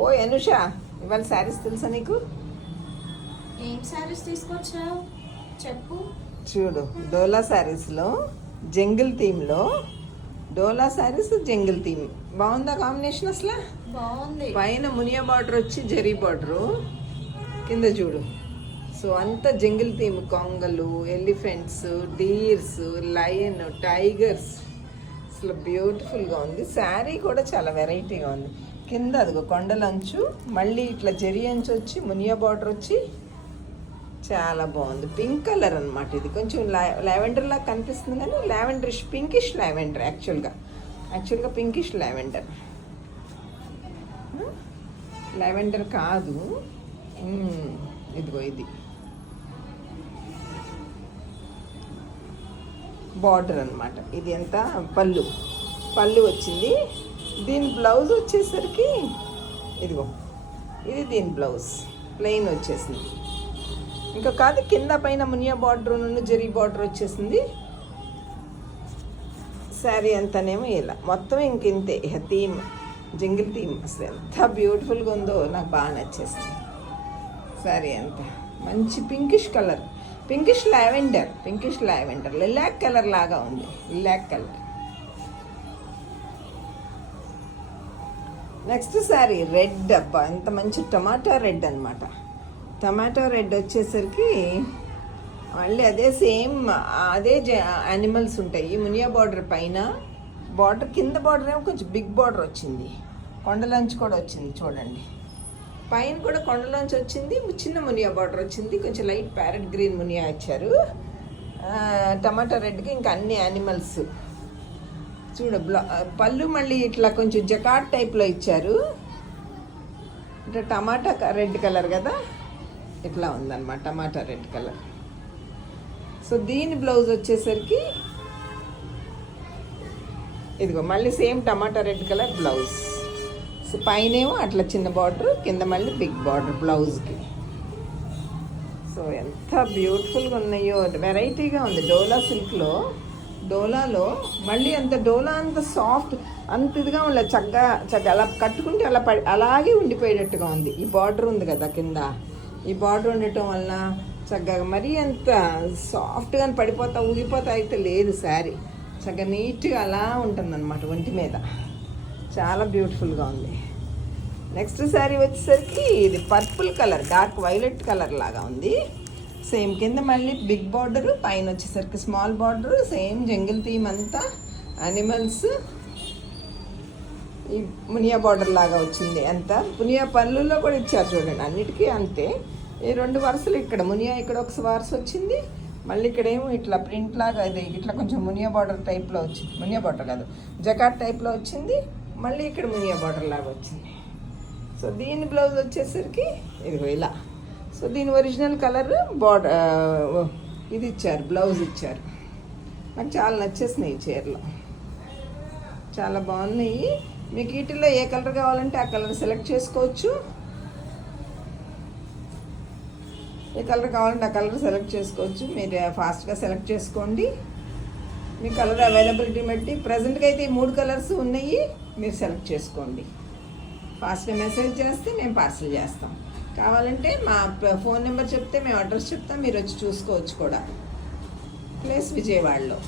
ఓ అనుష, ఇవాళ శారీస్ తెలుసా నీకు? ఏం శారీస్ తీసుకొచ్చావు చెప్పు. చూడు, డోలా శారీస్లో జంగిల్ థీమ్లో, డోలా శారీస్ జంగిల్ థీమ్ బాగుందా కాంబినేషన్? అసలు బాగుంది. పైన మునియా బార్డర్ వచ్చి జరీ బార్డరు, కింద చూడు. సో అంతా జంగిల్ థీమ్, కొంగలు, ఎలిఫెంట్స్, డీర్స్, లయన్, టైగర్స్. అసలు బ్యూటిఫుల్గా ఉంది. శారీ కూడా చాలా వెరైటీగా ఉంది. కింద అదిగో కొండలంచు, మళ్ళీ ఇట్లా జరీ అంచు వచ్చి మునియా బార్డర్ వచ్చి చాలా బాగుంది. పింక్ కలర్ అనమాట. ఇది కొంచెం లావెండర్ లాగా కనిపిస్తుంది, కానీ లావెండరిష్ పింకిష్ లావెండర్. యాక్చువల్గా పింకిష్ లావెండర్, లావెండర్ కాదు. ఇదిగో ఇది బార్డర్ అనమాట. ఇది ఎంత పళ్ళు వచ్చింది. దీని బ్లౌజ్ వచ్చేసరికి ఇదిగో ఇది దీని బ్లౌజ్ ప్లెయిన్ వచ్చేసింది. ఇంకా కాదు, కింద పైన మునియా బార్డర్ నుండి జరీ బార్డర్ వచ్చేసింది. శారీ అంతానేమో ఇలా మొత్తం ఇంతే థీమ్, జంగిల్ థీమ్. అసలు ఎంత బ్యూటిఫుల్గా ఉందో, నాకు బాగా నచ్చేసింది. శారీ అంతా మంచి pinkish colour, pinkish lavender, lilac colour లాగా ఉంది. Lilac colour. Next sari red. అబ్బా ఎంత మంచి టమాటా రెడ్ అనమాట. టమాటో రెడ్ వచ్చేసరికి మళ్ళీ అదే సేమ్, అదే యానిమల్స్ ఉంటాయి. మునియా బార్డర్ పైన బార్డర్, కింద బార్డర్ ఏమో కొంచెం బిగ్ బార్డర్ వచ్చింది. కొండలంచు కూడా వచ్చింది చూడండి. పైన కూడా కొండలోంచి వచ్చింది, చిన్న మునియా బార్డర్ వచ్చింది. కొంచెం లైట్ ప్యారెట్ గ్రీన్ మునియా ఇచ్చారు. టమాటా రెడ్కి ఇంకా అన్ని యానిమల్స్ చూడ. పళ్ళు మళ్ళీ ఇట్లా కొంచెం జకాట్ టైప్లో ఇచ్చారు. ఇట్లా టమాటా రెడ్ కలర్ కదా, ఇట్లా ఉందన్నమాట టమాటా రెడ్ కలర్. సో దీని బ్లౌజ్ వచ్చేసరికి ఇదిగో మళ్ళీ సేమ్ టమాటా రెడ్ కలర్ బ్లౌజ్. సో పైనేమో అట్లా చిన్న బార్డర్, కింద మళ్ళీ బిగ్ బార్డర్ బ్లౌజ్కి. సో ఎంత బ్యూటిఫుల్గా ఉన్నాయో, వెరైటీగా ఉంది. డోలా సిల్క్లో, డోలాలో మళ్ళీ డోలా అంత సాఫ్ట్, అంత ఇదిగా ఉండలేదు. చక్కగా అలా కట్టుకుంటే అలాగే ఉండిపోయేటట్టుగా ఉంది. ఈ బార్డర్ ఉంది కదా కింద, ఈ బార్డర్ ఉండటం వలన చక్కగా మరీ అంత సాఫ్ట్గా పడిపోతా ఊగిపోతా అయితే లేదు. శారీ చక్కగా నీట్గా అలా ఉంటుందన్నమాట ఒంటి మీద. చాలా బ్యూటిఫుల్గా ఉంది. నెక్స్ట్ శారీ వచ్చేసరికి ఇది purple colour, dark violet colour లాగా ఉంది. సేమ్ కింద మళ్ళీ బిగ్ బార్డరు, పైన వచ్చేసరికి small border. Same jungle theme అంతా, యానిమల్స్. ఈ మునియా బార్డర్ లాగా వచ్చింది. అంత మునియా పళ్ళులో కూడా ఇచ్చారు చూడండి, అన్నిటికీ అంతే. ఈ రెండు వరుసలు ఇక్కడ మునియా, ఇక్కడ ఒక వరుస వచ్చింది. మళ్ళీ ఇక్కడేమో ఇట్లా ప్రింట్ లాగా, ఇది ఇట్లా కొంచెం మునియా బార్డర్ టైప్లో వచ్చింది. మునియా బార్డర్ కాదు, జకాట్ టైప్లో వచ్చింది. మళ్ళీ ఇక్కడ మునియా బార్డర్ లాగా వచ్చింది. సో దీని బ్లౌజ్ వచ్చేసరికి ఇదిగో ఇలా. సో దీని ఒరిజినల్ కలర్ బార్డర్ ఇది ఇచ్చారు, బ్లౌజ్ ఇచ్చారు. నాకు చాలా నచ్చేసినాయి ఈ చీరలు, చాలా బాగున్నాయి. మీకు వీటిల్లో ఏ కలర్ కావాలంటే ఆ కలర్ సెలెక్ట్ చేసుకోవచ్చు. ఏ కలర్ కావాలంటే ఆ కలర్ సెలెక్ట్ చేసుకోవచ్చు. మీరు ఫాస్ట్గా సెలెక్ట్ చేసుకోండి. మీ కలర్ అవైలబిలిటీ బట్టి ప్రజెంట్గా అయితే ఈ 3 కలర్స్ ఉన్నాయి, మీరు సెలెక్ట్ చేసుకోండి. ఫాస్ట్గా మెసేజ్ చేస్తే మేము పార్సల్ చేస్తాం. కావాలంటే మా ఫోన్ నెంబర్ చెప్తే మేము అడ్రస్ చెప్తాం, మీరు వచ్చి చూసుకోవచ్చు కూడా. ప్లేస్ విజయవాడలో.